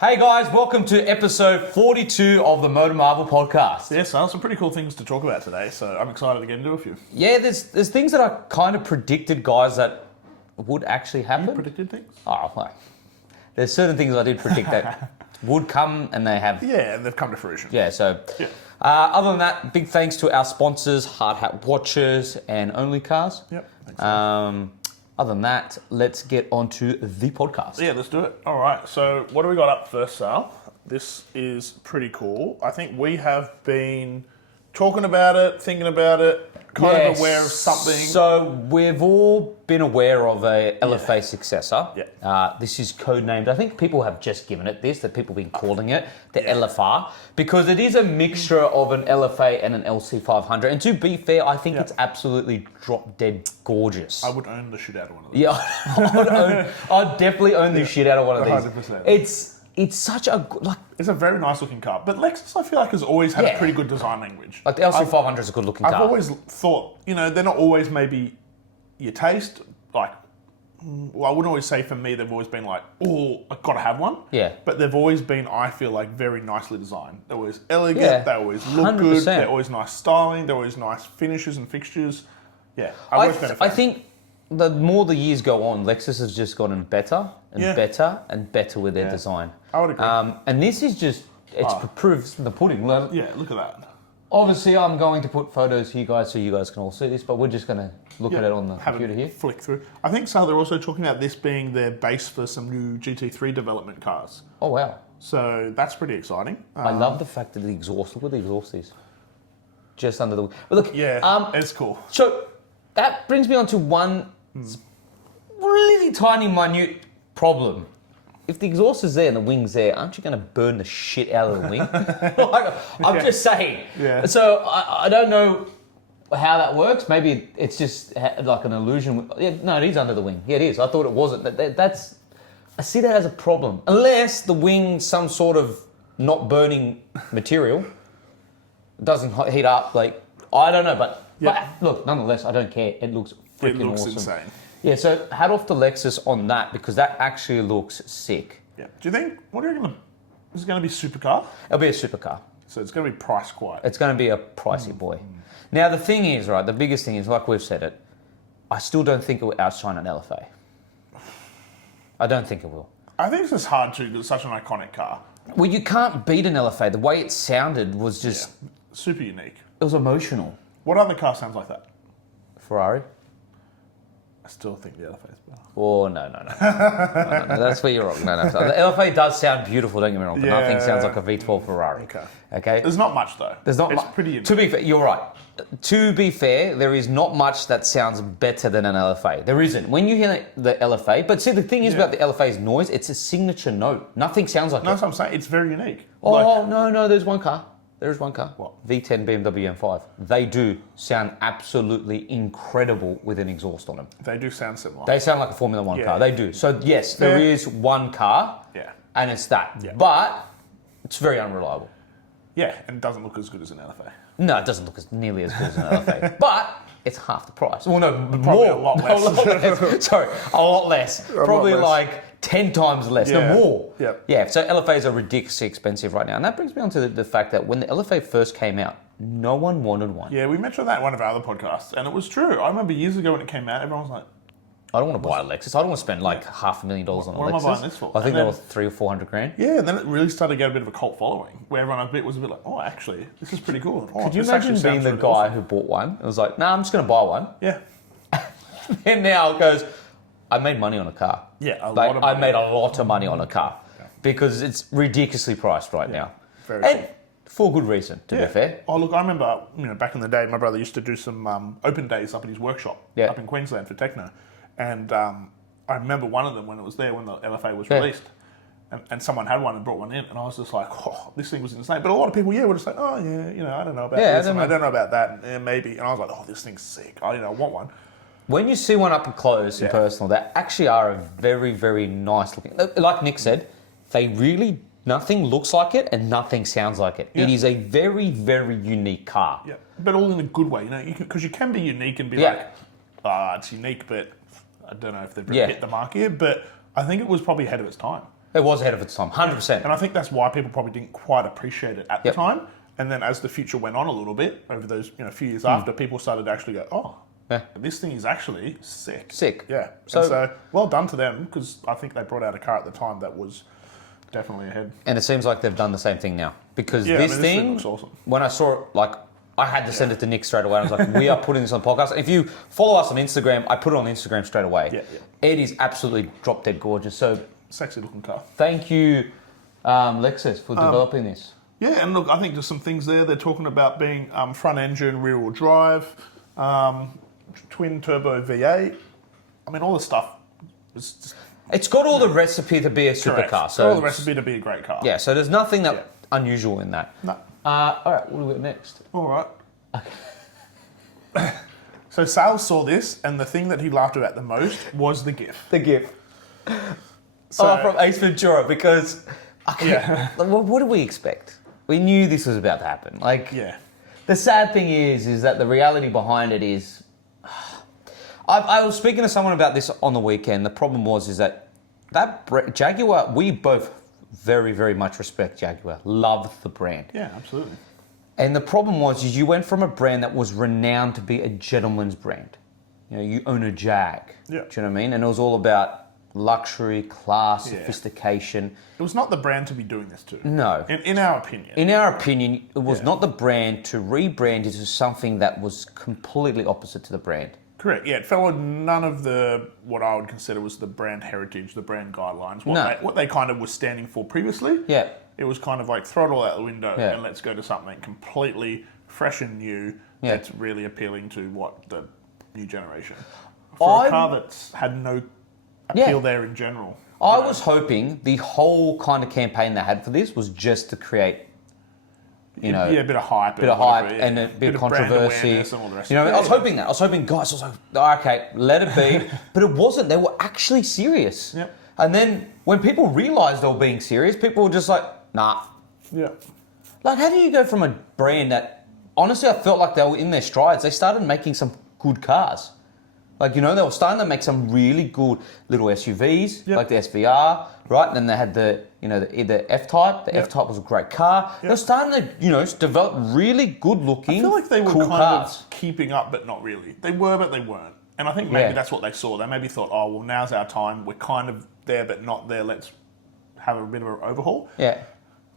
Hey guys, welcome to episode 42 of the Motor Marvel podcast. Yeah, so some pretty cool things to talk about today, so I'm excited to get into a few. Yeah, there's things that I kind of predicted, guys, that would actually happen. You predicted things? Oh, well, there's certain things I did predict that would come, and they have. Yeah, and they've come to fruition. Yeah, so other than that, big thanks to our sponsors, Hard Hat Watches and Only Cars. Yep. Other than that, let's get on to the podcast. Yeah, let's do it. All right, so what do we got up first, Sal? This is pretty cool. I think we have been talking about it, thinking about it, kind of aware of something. So we've all been aware of a LFA successor. Yeah. This is codenamed, I think people have just given it this, that people have been calling it the LFR, because it is a mixture of an LFA and an LC500. And to be fair, I think it's absolutely drop dead gorgeous. I would own the shit out of one of those. Yeah, I'd definitely own the shit out of one of these. 100%. It's such a, like... It's a very nice looking car, but Lexus I feel like has always had a pretty good design language. Like the LC500 is a good looking car. I've always thought, they're not always maybe your taste, like, well, I wouldn't always say for me they've always been like, oh, I've got to have one. Yeah. But they've always been, I feel like, very nicely designed. They're always elegant, they always look 100%. good, they're always nice styling, they're always nice finishes and fixtures. Yeah, I've always been a fan. I think the more the years go on, Lexus has just gotten better and better and better with their design. I would agree. And this is just, it's proofs in the pudding. Yeah, look at that. Obviously, I'm going to put photos for you guys so you guys can all see this, but we're just going to look at it on the computer here. Flick through. I think, Sal, they're also talking about this being their base for some new GT3 development cars. Oh, wow. So that's pretty exciting. I love the fact that the exhaust, look what the exhaust is. Just under the... But look, it's cool. So that brings me on to one really tiny, minute problem. If the exhaust is there and the wing's there, aren't you going to burn the shit out of the wing? I'm just saying. Yeah. So I don't know how that works. Maybe it's just like an illusion. Yeah, no, it is under the wing. Yeah, it is. I thought it wasn't. I see that as a problem. Unless the wing's some sort of not burning material, doesn't heat up. Like, I don't know. But look, nonetheless, I don't care. It looks freaking awesome. Insane. Yeah, so hat off to Lexus on that because that actually looks sick. Yeah. Do you think, what do you reckon, is it going to be supercar? It'll be a supercar. So it's going to be priced quite. It's going to be a pricey boy. Now, the thing is, right, the biggest thing is, like we've said it, I still don't think it will outshine an LFA. I don't think it will. I think it's just hard to because it's such an iconic car. Well, you can't beat an LFA. The way it sounded was just... Yeah. Super unique. It was emotional. What other car sounds like that? Ferrari? I still think the LFA is better. Oh, no. No, that's where you're wrong. No. The LFA does sound beautiful, don't get me wrong, but nothing sounds like a V12 Ferrari. Okay? There's not much, though. There's not much. It's pretty unique. To be fair, you're right. To be fair, there is not much that sounds better than an LFA. There isn't. When you hear the LFA, but see, the thing is about the LFA's noise, it's a signature note. Nothing sounds like it. That's what I'm saying. It's very unique. Oh, no, there's one car. There is one car. What? V10 BMW M5. They do sound absolutely incredible with an exhaust on them. They do sound similar. They sound like a Formula 1 car. They do. So, yes, there is one car, and it's that. Yeah. But it's very unreliable. Yeah, and it doesn't look as good as an LFA. No, it doesn't look nearly as good as an LFA. But it's half the price. Well, no, probably a lot less. A lot less. Sorry, a lot less. Probably like 10 times less. No, more. Yeah, so LFAs are ridiculously expensive right now. And that brings me on to the fact that when the LFA first came out, no one wanted one. Yeah, we mentioned that in one of our other podcasts, and it was true. I remember years ago when it came out, everyone was like, I don't want to buy a Lexus. I don't want to spend like $500,000 on a Lexus. What am I buying this for? I think that was $300,000 or $400,000. Yeah, and then it really started to get a bit of a cult following, where everyone was a bit like, oh, actually, this is pretty cool. Could you imagine being the guy who bought one? It was like, nah, I'm just going to buy one. Yeah. And now it goes, I made money on a car. Yeah, a lot of money. I made a lot of money on a car because it's ridiculously priced right now. Very and for good reason, to be fair. Oh, look, I remember, back in the day, my brother used to do some open days up at his workshop up in Queensland for techno. And I remember one of them when it was there, when the LFA was released. And someone had one and brought one in. And I was just like, oh, this thing was insane. But a lot of people, would have said, oh, I don't know about this. I don't know about that. And maybe. And I was like, oh, this thing's sick. I want one. When you see one up close and personal, they actually are a very, very nice looking. Like Nick said, they really, nothing looks like it and nothing sounds like it. Yeah. It is a very, very unique car. Yeah, but all in a good way, because you can be unique and be like, it's unique, but I don't know if they've really hit the mark here. But I think it was probably ahead of its time. It was ahead of its time, 100%. And I think that's why people probably didn't quite appreciate it at the time. And then as the future went on a little bit, over those few years after, people started to actually go, oh, this thing is actually sick. Sick. Yeah. So well done to them, because I think they brought out a car at the time that was definitely ahead. And it seems like they've done the same thing now. Because this thing looks awesome. When I saw it, I had to send it to Nick straight away. I was like, we are putting this on the podcast. If you follow us on Instagram, I put it on Instagram straight away. Yeah. It is absolutely drop dead gorgeous. So sexy looking car. Thank you, Lexus, for developing this. Yeah, and look, I think there's some things there. They're talking about being front engine, rear wheel drive, twin turbo V8. I mean, all this stuff is just... It's got all the recipe to be a supercar. So all the recipe to be a great car. Yeah, so there's nothing unusual in that. No. All right, what do we got next? All right. So Sal saw this, and the thing that he laughed at the most was the GIF. The GIF. From Ace Ventura, because what did we expect? We knew this was about to happen. The sad thing is that the reality behind it is... I was speaking to someone about this on the weekend. The problem is that Jaguar, we both very, very much respect Jaguar. Love the brand. Yeah, absolutely. And the problem was you went from a brand that was renowned to be a gentleman's brand. You own a Jag. Yeah. Do you know what I mean? And it was all about luxury, class, sophistication. It was not the brand to be doing this to. No. In our opinion. In our opinion, it was not the brand to rebrand into something that was completely opposite to the brand. Correct. Yeah, it followed none of what I would consider was the brand heritage, the brand guidelines. What they kind of was standing for previously. Yeah. It was kind of like throw it all out the window and let's go to something completely fresh and new that's really appealing to the new generation. For a car that's had no appeal there in general. I was hoping the whole kind of campaign they had for this was just to create a bit of hype, and a bit of controversy. And all the rest I was hoping that. I was hoping, guys, I was like, okay, let it be. But it wasn't. They were actually serious. Yep. And then when people realised they were being serious, people were just like, nah. Yeah. How do you go from a brand that, honestly, I felt like they were in their strides. They started making some good cars. They were starting to make some really good little SUVs, like the SVR, right? And then they had the F-Type. The F-Type was a great car. They were starting to, develop really good-looking, I feel like they were cool cars. Of keeping up, but not really. They were, but they weren't. And I think maybe that's what they saw. They maybe thought, oh, well, now's our time. We're kind of there, but not there. Let's have a bit of an overhaul. Yeah.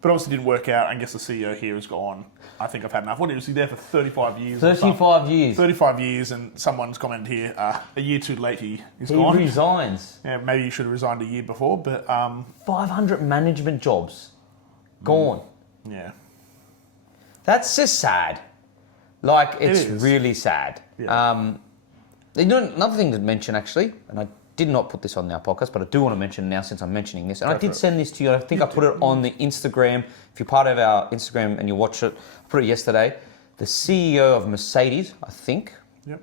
But obviously didn't work out. I guess the CEO here has gone, I think I've had enough. What was he there for 35 years? 35 years. 35 years, and someone's commented here, a year too late he's gone. He resigns. Yeah, maybe he should have resigned a year before, but... 500 management jobs. Gone. Yeah. That's just sad. It's really sad. Yeah. Another thing to mention, actually, and I did not put this on our podcast, but I do want to mention now since I'm mentioning this. And I did send this to you. I think I put it on the Instagram. If you're part of our Instagram and you watch it, I put it yesterday. The CEO of Mercedes, I think,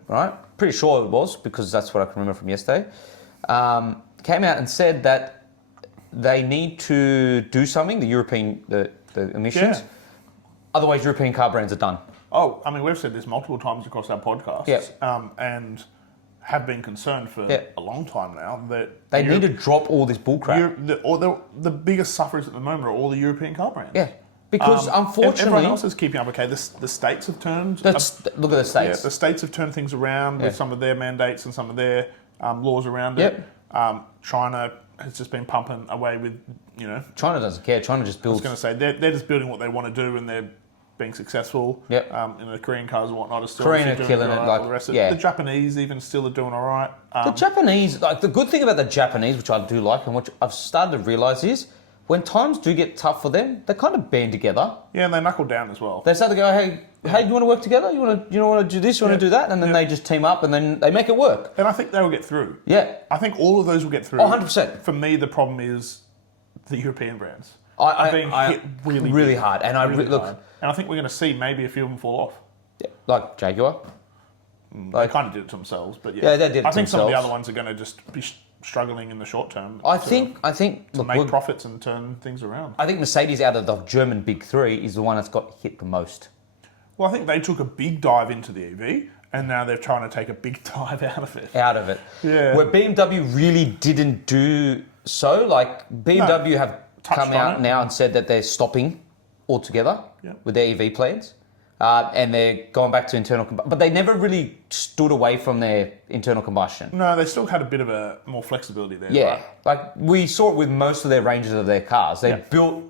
right? Pretty sure it was, because that's what I can remember from yesterday, came out and said that they need to do something, the emissions. Yeah. Otherwise, European car brands are done. Oh, I mean, we've said this multiple times across our podcasts. Yeah. And have been concerned for a long time now that they need to drop all this bullcrap. The biggest sufferers at the moment are all the European car brands. Yeah, because unfortunately, everyone else is keeping up. Okay, the states have turned. Look at the states. Yeah, the states have turned things around with some of their mandates and some of their laws around it. China has just been pumping away with China doesn't care. China just builds. I was going to say they're just building what they want to do, and they're being successful. Yep. The Korean cars and whatnot are still Korean are killing it. All the rest of the Japanese even still are doing all right. The Japanese, the good thing about the Japanese, which I do like and which I've started to realise is when times do get tough for them, they kind of band together. Yeah, and they knuckle down as well. They start to go, hey, do you want to work together? You want to do this? You want to do that? And then they just team up and then they make it work. And I think they will get through. Yeah. I think all of those will get through. 100%. For me, the problem is the European brands. Are being hit really hard. And hard. And I think we're going to see maybe a few of them fall off. Yeah, like Jaguar. They kind of did it to themselves, but yeah, they did it I think to some of the themselves. other ones are going to just be struggling in the short term. I think to make profits and turn things around. I think Mercedes, out of the German big three, is the one that's got hit the most. Well, I think they took a big dive into the EV, and now they're trying to take a big dive out of it. Yeah. Where BMW really didn't do so. Like BMW have touched come on out it. now and said that they're stopping altogether with their EV plans. And they're going back to internal combustion. But they never really stood away from their internal combustion. No, they still had a bit of a more flexibility there. Yeah. Right? Like we saw it with most of their ranges of their cars. They built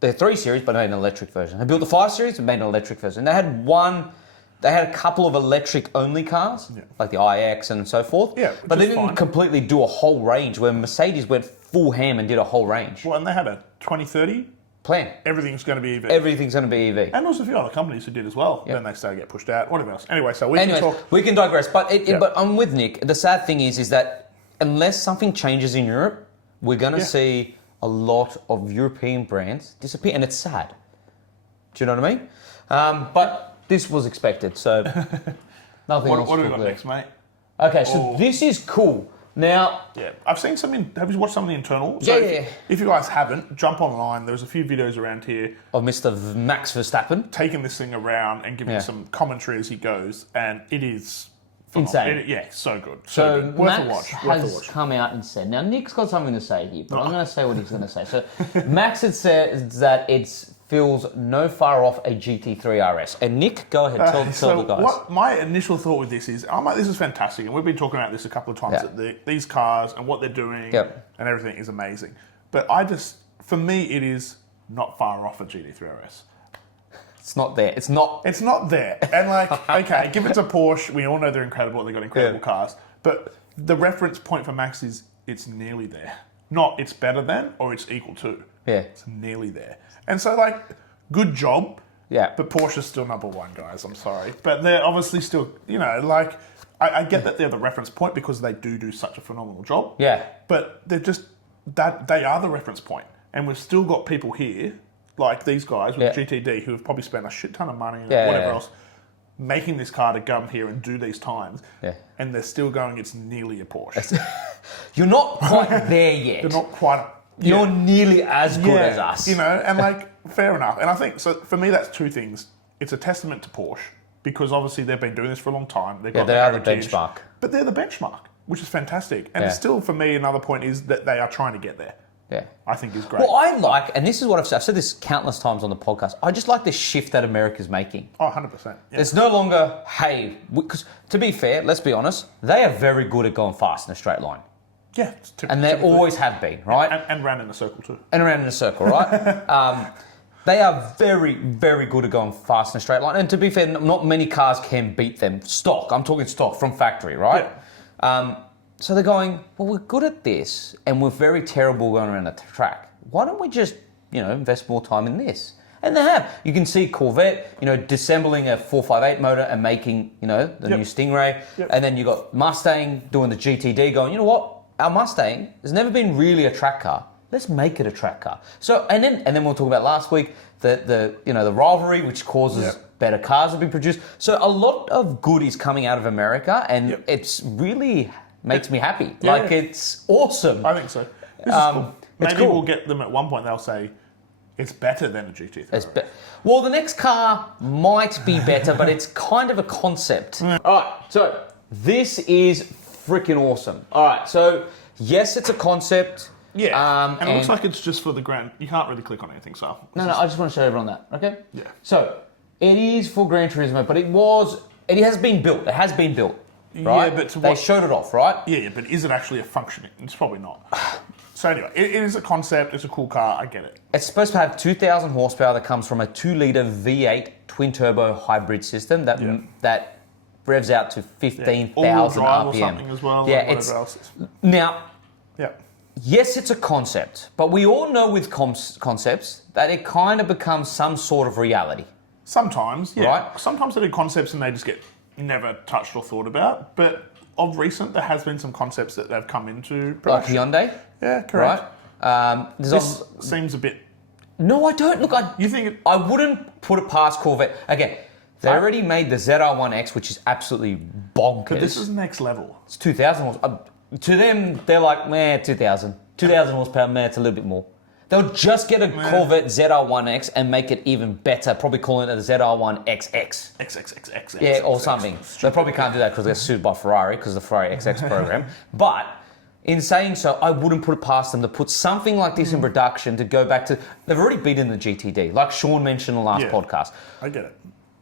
their 3 Series, but made an electric version. They built the 5 Series and made an electric version. They had a couple of electric-only cars, like the iX and so forth. Yeah, but they is didn't fine. completely do a whole range, where Mercedes went full ham and did a whole range. Well, and they had a 2030. Plan. Everything's going to be EV. Everything's going to be EV. And also a few other companies who did as well. Then they started to get pushed out. Whatever else. Anyway, so we can talk. We can digress. But but I'm with Nick. The sad thing is that unless something changes in Europe, we're going to see a lot of European brands disappear, and it's sad. Do you know what I mean? But this was expected, so nothing else. What do we to got do. next, mate? Okay, so this is cool. Now, I've seen something. Have you watched some of the internal? Yeah. If you guys haven't, jump online. There's a few videos around here of Mr. Max Verstappen. taking this thing around and giving some commentary as he goes, and it is Insane. So good. So good. Worth a Max watch. has come out and said, now Nick's got something to say here, but I'm going to say what he's going to say. So Max had said that it feels no far off a GT3 RS. And Nick, go ahead, tell the guys. What my initial thought with this is, I'm like, this is fantastic, and we've been talking about this a couple of times. That these cars and what they're doing and everything is amazing. But for me, it is not far off a GT3 RS. It's not there. It's not there. And like, okay, give it to Porsche. We all know they're incredible. They've got incredible cars. But the reference point for Max is it's nearly there. Not it's better than or it's equal to. Yeah. It's nearly there. And so like, good job. Yeah. But Porsche's still number one, guys. I'm sorry. But they're obviously still, like, I get that they're the reference point because they do such a phenomenal job. Yeah. But they're just, they are the reference point. And we've still got people here, like these guys with GTD, who have probably spent a shit ton of money and whatever else, making this car to come here and do these times. Yeah. And they're still going, it's nearly a Porsche. You're not quite there yet. You're not quite... You're nearly as good as us. And like, fair enough. And I think, so for me, that's two things. It's a testament to Porsche, because obviously they've been doing this for a long time. They've got they their are the heritage, benchmark. But they're the benchmark, which is fantastic. And it's still, for me, another point is that they are trying to get there. Yeah. I think is great. Well, I like, and this is what I've said this countless times on the podcast, I just like the shift that America's making. Oh, 100%. Yeah. It's no longer, hey, because to be fair, let's be honest, they are very good at going fast in a straight line. Yeah. And they always have been, right? And ran in a circle too. And around in a circle, right? They are very, very good at going fast in a straight line. And to be fair, not many cars can beat them. Stock, I'm talking stock from factory, right? Yeah. So they're going, well, we're good at this and we're very terrible going around the track. Why don't we just, invest more time in this? And they have. You can see Corvette, disassembling a 458 motor and making, the new Stingray. Yep. And then you got Mustang doing the GTD going, you know what? Our Mustang has never been really a track car. Let's make it a track car. So, and then we'll talk about last week, the rivalry, which causes better cars to be produced. So a lot of good is coming out of America, and it's really makes me happy. Yeah. It's awesome. I think so. This is cool. Maybe we'll get them at one point, they'll say, it's better than a GT3. Well, the next car might be better, but it's kind of a concept. All right, so this is freaking awesome. All right, so yes, it's a concept. Yeah, and it looks like it's just for the Grand... You can't really click on anything, so... No, I just want to show everyone that, okay? Yeah. So, it is for Gran Turismo, but it has been built. It has been built, right? Yeah, but they showed it off, right? Yeah, but is it actually a functioning? It's probably not. So anyway, it is a concept. It's a cool car. I get it. It's supposed to have 2,000 horsepower that comes from a 2-litre V8 twin-turbo hybrid system that revs out to 15,000 RPM. Or something as well. Yeah, else. Now, yes, it's a concept, but we all know with concepts that it kind of becomes some sort of reality. Sometimes, yeah. Right? Sometimes they do concepts and they just get never touched or thought about. But of recent, there has been some concepts that they've come into production. Like Hyundai? Yeah, correct. Right? This seems a bit... No, I don't. Look, I wouldn't put it past Corvette. Again, they already made the ZR1X, which is absolutely bonkers. But this is next level. It's 2,000 to them, they're like, 2,000. 2,000 horsepower, it's a little bit more. They'll just get a Corvette ZR1X and make it even better, probably calling it a ZR1XX. XXXX. Yeah, or something. They probably can't do that because they're sued by Ferrari because of the Ferrari XX program. But In saying so, I wouldn't put it past them to put something like this in production to go back to... They've already beaten the GTD, like Sean mentioned in the last podcast. I get it.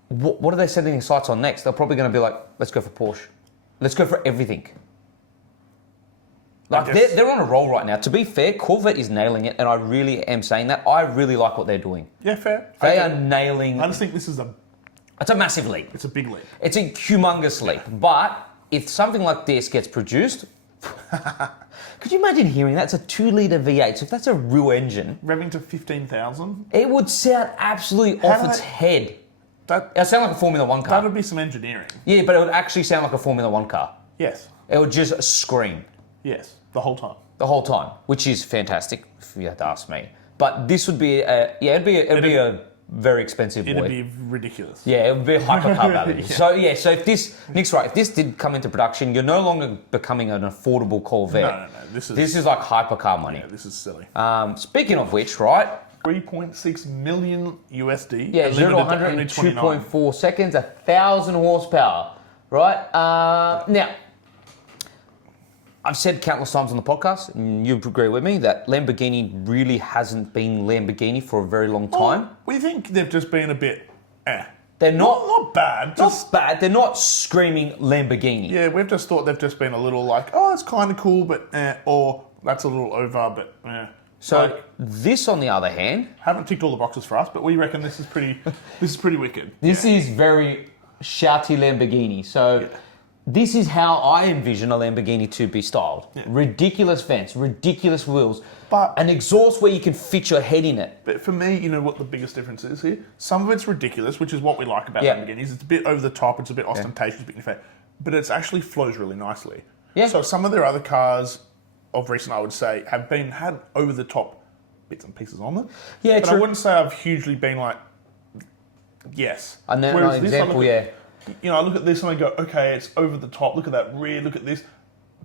What are they setting their sights on next? They're probably going to be like, let's go for Porsche. Let's go for everything. Like, they're on a roll right now. To be fair, Corvette is nailing it, and I really am saying that. I really like what they're doing. Yeah, fair. They are nailing... I just think this is It's a massive leap. It's a big leap. It's a humongous leap. But if something like this gets produced... Could you imagine hearing that? It's a 2-litre V8. So if that's a real engine... Revving to 15,000? It would sound absolutely off its head. It would sound like a Formula 1 car. That would be some engineering. Yeah, but it would actually sound like a Formula 1 car. Yes. It would just scream. Yes, the whole time. The whole time, which is fantastic, if you had to ask me. But this would be it'd be a very expensive boy. It'd be ridiculous. Yeah, it would be a hypercar value. So if this, Nick's right, if this did come into production, you're no longer becoming an affordable Corvette. No. This is like hypercar money. Yeah, this is silly. Speaking of which, right? 3.6 million USD. Yeah, 0 to 100 in 2.4 seconds, 1,000 horsepower, right? Now, I've said countless times on the podcast, and you agree with me, that Lamborghini really hasn't been Lamborghini for a very long time. We think they've just been a bit, They're not bad. Not bad. They're not screaming Lamborghini. Yeah, we've just thought they've just been a little like, oh, it's kind of cool, but or that's a little over, but So this, on the other hand, haven't ticked all the boxes for us, but we reckon this is pretty wicked. This is very shouty Lamborghini. So. Yeah. This is how I envision a Lamborghini to be styled. Yeah. Ridiculous vents, ridiculous wheels, but an exhaust where you can fit your head in it. But for me, you know what the biggest difference is here? Some of it's ridiculous, which is what we like about Lamborghinis. It's a bit over the top, it's a bit ostentatious, a bit unfair, but it actually flows really nicely. Yeah. So some of their other cars of recent, I would say, have had over the top bits and pieces on them. Yeah, but true. I wouldn't say I've hugely been like, yes. An example, You know, I look at this and I go, okay, it's over the top. Look at that rear, look at this.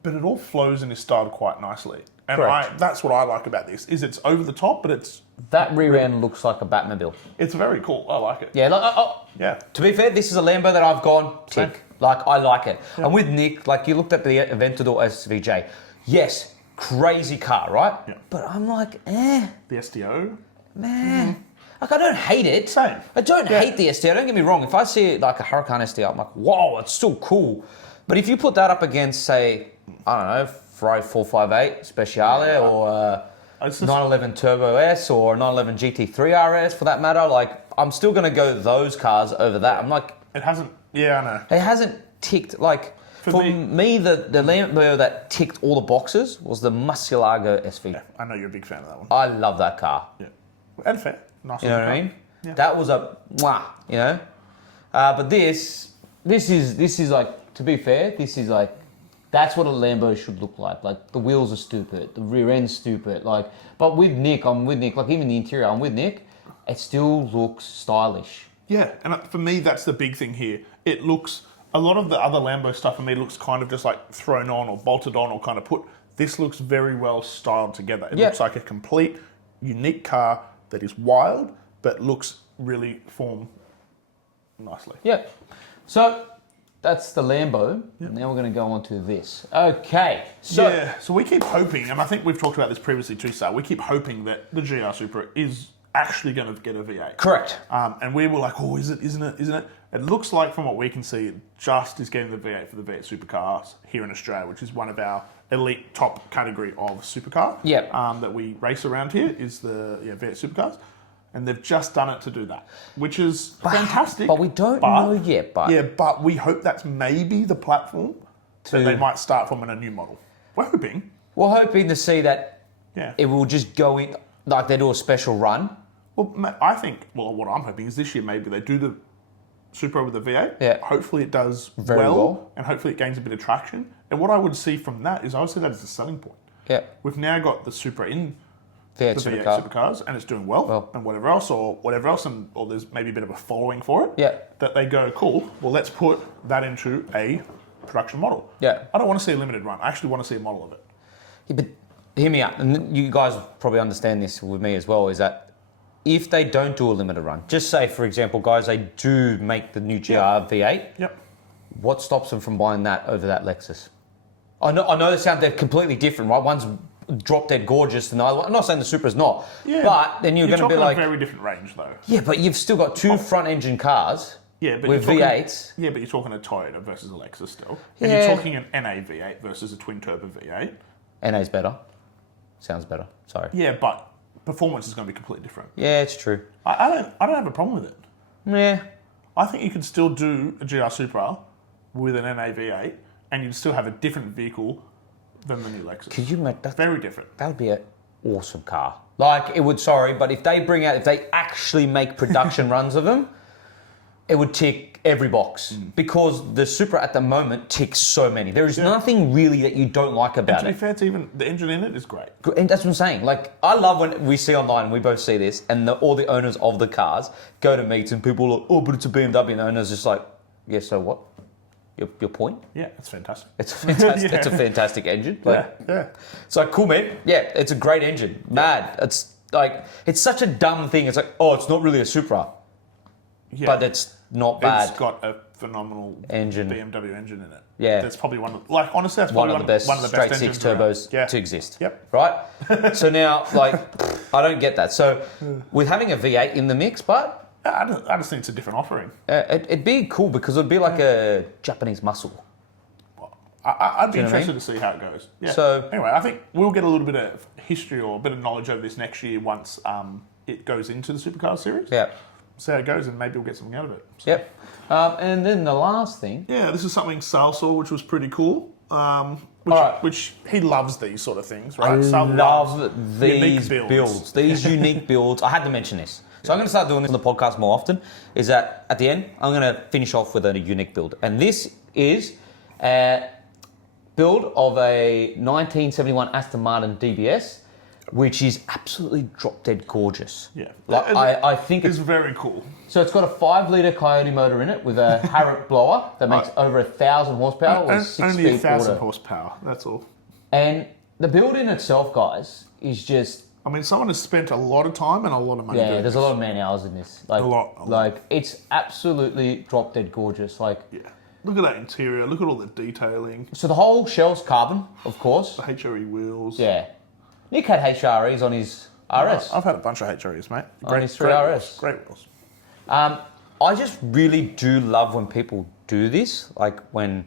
But it all flows and is styled quite nicely. And that's what I like about this, is it's over the top, but it's... That rear end looks like a Batmobile. It's very cool. I like it. Yeah, To be fair, this is a Lambo that I've gone, tick. Same. Like, I like it. Yeah. And with Nick, like, you looked at the Aventador SVJ. Yes, crazy car, right? Yeah. But I'm like, The STO? Man... Like, I don't hate it. Same. I don't hate the STO. Don't get me wrong. If I see like a Huracan STO, I'm like, whoa, it's still cool. But if you put that up against, say, I don't know, Ferrari 458 Speciale or 911 Turbo S or 911 GT3 RS for that matter, like, I'm still going to go those cars over that. I'm like... It hasn't... Yeah, I know. It hasn't ticked... Like, for me the Lambo that ticked all the boxes was the Murcielago SV. Yeah, I know you're a big fan of that one. I love that car. Yeah. And fair. Nice, you know what I mean? Yeah. That was a mwah, you know. But this is like, to be fair, this is like, that's what a Lambo should look like. Like, the wheels are stupid, the rear end's stupid. Like, but with Nick, like even the interior, I'm with Nick. It still looks stylish. Yeah, and for me, that's the big thing here. It looks, a lot of the other Lambo stuff for me looks kind of just like thrown on or bolted on or kind of put. This looks very well styled together. It looks like a complete, unique car that is wild, but looks really form nicely. Yeah. So that's the Lambo. Yep. Now we're going to go on to this. Okay. So we keep hoping, and I think we've talked about this previously too, Sal, we keep hoping that the GR Supra is actually going to get a V8. Correct. And we were like, oh, is it, isn't it? It looks like, from what we can see, it just is getting the V8 for the V8 Supercars here in Australia, which is one of our elite top category of supercar. Yep. That we race around here is the V8 Supercars. And they've just done it to do that, which is fantastic. But we don't know yet. But we hope that's maybe the platform that they might start from in a new model. We're hoping. We're hoping to see that it will just go in, like they do a special run. Well, I think, what I'm hoping is this year maybe they do the Supra with the V8. Yeah. Hopefully it does very well, and hopefully it gains a bit of traction. And what I would see from that is I would see that as a selling point. Yeah. We've now got the Supra in V8 the V8 Supercars, and it's doing well, and whatever else, or there's maybe a bit of a following for it. Yeah. That they go, cool, well, let's put that into a production model. Yeah. I don't want to see a limited run. I actually want to see a model of it. Yeah, but hear me out, and you guys probably understand this with me as well, is that if they don't do a limited run, just say, for example, guys, they do make the new GR V8. Yep. What stops them from buying that over that Lexus? I know they're completely different, right? One's drop dead gorgeous and the other one. I'm not saying the Supra's not. Yeah, but then you're going to be like... a very different range, though. Yeah, but you've still got two front-engine cars with V8s. Yeah, but you're talking a Toyota versus a Lexus still. Yeah. And you're talking an NA V8 versus a twin-turbo V8. NA's better. Sounds better. Sorry. Yeah, but performance is going to be completely different. Yeah, it's true. I don't have a problem with it. Yeah. I think you could still do a GR Supra with an NA V8 and you'd still have a different vehicle than the new Lexus. Could you make that? Very different. That would be an awesome car. Like, it would, but if they actually make production runs of them, it would tick every box. Because the Supra at the moment ticks so many. There is nothing really that you don't like about it. And to be fair, it's even the engine in it is great. And that's what I'm saying. Like, I love when we see online, we both see this, and all the owners of the cars go to meets and people are like, oh, but it's a BMW. And the owner's just like, yeah, so what? Your point? Yeah, it's fantastic. It's fantastic. It's a fantastic engine. Like, yeah. It's like, cool, man. Yeah, it's a great engine. Mad. It's like, it's such a dumb thing. It's like, oh, it's not really a Supra. Yeah. But it's not bad. It's got a phenomenal BMW engine in it. Yeah. That's probably honestly, that's probably one of the best straight six turbos to exist. Yep. Right? So now, like, I don't get that. So with having a V8 in the mix, but... I just think it's a different offering. It'd be cool because it'd be like a Japanese muscle. I'd be interested to see how it goes. Yeah. So anyway, I think we'll get a little bit of history or a bit of knowledge over this next year once it goes into the Supercar series. Yeah. See how it goes and maybe we'll get something out of it. So. Yep. And then the last thing. Yeah, this is something Sal saw, which was pretty cool. Which he loves these sort of things, right? I love these builds. These unique builds. I had to mention this. So I'm going to start doing this on the podcast more often, is that at the end, I'm going to finish off with a unique build. And this is a build of a 1971 Aston Martin DBS, which is absolutely drop-dead gorgeous. Yeah. Like, I think it's very cool. So it's got a 5-litre Coyote motor in it with a Harriet blower that makes over 1,000 horsepower with 6 only speed 1,000 horsepower, that's all. And the build in itself, guys, is just... I mean, someone has spent a lot of time and a lot of money. Yeah, there's a lot of man hours in this. Like, a lot. Like, it's absolutely drop dead gorgeous. Like, yeah. Look at that interior. Look at all the detailing. So the whole shell's carbon, of course. The HRE wheels. Yeah. Nick had HREs on his RS. I've had a bunch of HREs, mate. On his 3 RS. Wheels. Great wheels. I just really do love when people do this. Like, when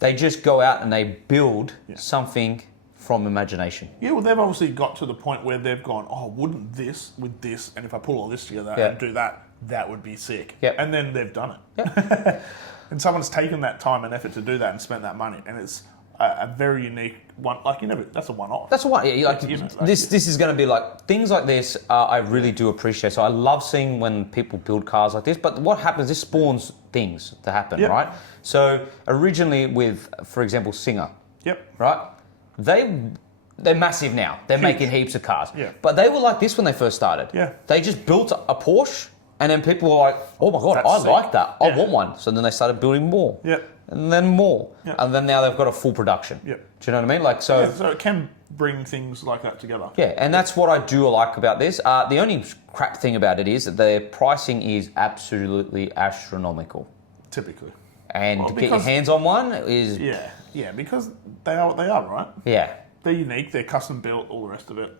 they just go out and they build something from imagination. Yeah, well, they've obviously got to the point where they've gone, oh, wouldn't this with this, and if I pull all this together and do that, that would be sick. Yep. And then they've done it. Yep. And someone's taken that time and effort to do that and spent that money, and it's a very unique one. Like, that's a one-off. That's a one. Yeah, like, this is going to be like things like this. I really do appreciate. So I love seeing when people build cars like this. But what happens? This spawns things to happen, right? So originally with, for example, Singer. Yep. Right. They're massive now. They're making heaps of cars. Yeah. But they were like this when they first started. Yeah. They just built a Porsche, and then people were like, "Oh my god, I like that. I want one." So then they started building more. Yep. And then more. Yep. And then now they've got a full production. Yep. Do you know what I mean? Like, so. Yeah, so it can bring things like that together. Yeah, and that's what I do like about this. The only crap thing about it is that the pricing is absolutely astronomical. Typically. And to get your hands on one is... Yeah, because they are what they are, right? Yeah. They're unique, they're custom built, all the rest of it.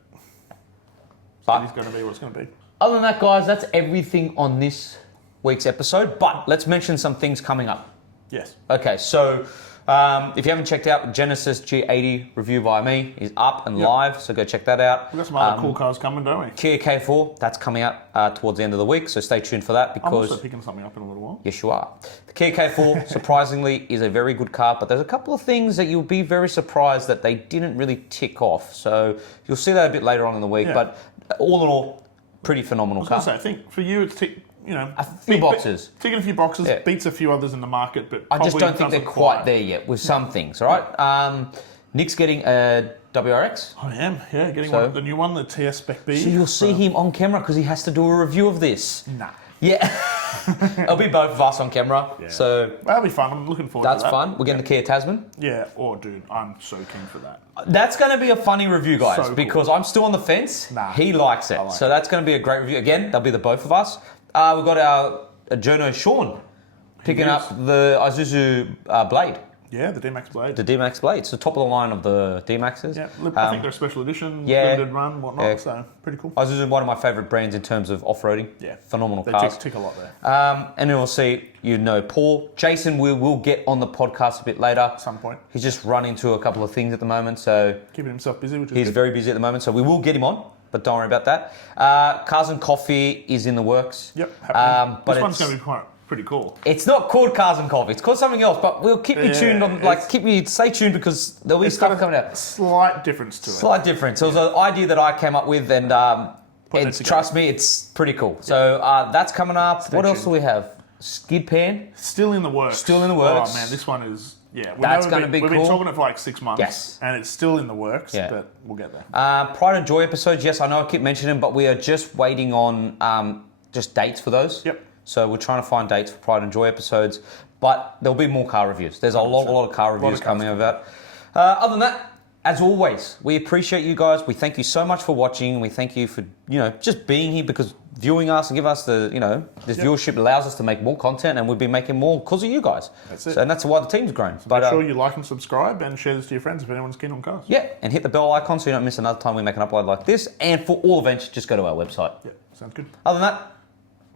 But it's going to be what it's going to be. Other than that, guys, that's everything on this week's episode. But let's mention some things coming up. Yes. Okay, so if you haven't checked out, Genesis G80 review by me is up and live, so go check that out. We've got some other cool cars coming, don't we? Kia K4, that's coming out towards the end of the week, so stay tuned for that. Because I'm also picking something up in a little while. Yes, you are. The Kia K4, surprisingly, is a very good car, but there's a couple of things that you'll be very surprised that they didn't really tick off. So you'll see that a bit later on in the week, but all in all, pretty phenomenal car. I think for you, it's a few boxes. Ticking a few boxes, beats a few others in the market, but I just don't think they're quite there yet with some things, all right? Nick's getting a WRX. I am, getting the new one, the TS Spec B. So you'll see him on camera because he has to do a review of this. Nah. Yeah. It'll be both of us on camera. Yeah. So that'll be fun. I'm looking forward to that. That's fun. We're getting the Kia Tasman. Yeah. Oh, dude, I'm so keen for that. That's going to be a funny review, guys, because I'm still on the fence. Nah. He likes it. So that's going to be a great review. Again, that'll be the both of us. We've got our journo Sean picking up the Isuzu Blade. Yeah, the D-Max blade. The D-Max blade. It's the top of the line of the D-Maxes. Yeah, I think they're a special edition, yeah, limited run, whatnot, so pretty cool. This is one of my favourite brands in terms of off-roading. Yeah. Phenomenal They cars. tick a lot there. And then we'll see, Paul. Jason, we will get on the podcast a bit later. At some point. He's just run into a couple of things at the moment, so... Keeping himself busy, which is He's good. very busy at the moment, so we will get him on, but don't worry about that. Cars and Coffee is in the works. Yep, happening. But this one's going to be pretty cool. It's not called Cars and Coffee. It's called something else. But we'll keep you tuned on. Stay tuned because there'll be stuff coming out. Slight difference to it. Slight difference. It was an idea that I came up with, and trust me, it's pretty cool. So that's coming up. What else do we have? Skid pan. Still in the works. Still in the works. Oh man, this one is That's going to be cool. We've been talking it for like 6 months. Yes. And it's still in the works. Yeah. But we'll get there. Pride and Joy episodes. Yes, I know I keep mentioning them, but we are just waiting on just dates for those. Yep. So we're trying to find dates for Pride and Joy episodes, but there'll be more car reviews. There's a lot of car reviews coming about. Other than that, as always, we appreciate you guys. We thank you so much for watching. We thank you for just being here because viewing us and give us the this viewership allows us to make more content, and we'll be making more because of you guys. That's it. So, and that's why the team's grown. But make sure you like and subscribe and share this to your friends if anyone's keen on cars. Yeah, and hit the bell icon so you don't miss another time we make an upload like this. And for all events, just go to our website. Yeah, sounds good. Other than that,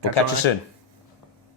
we'll catch you soon.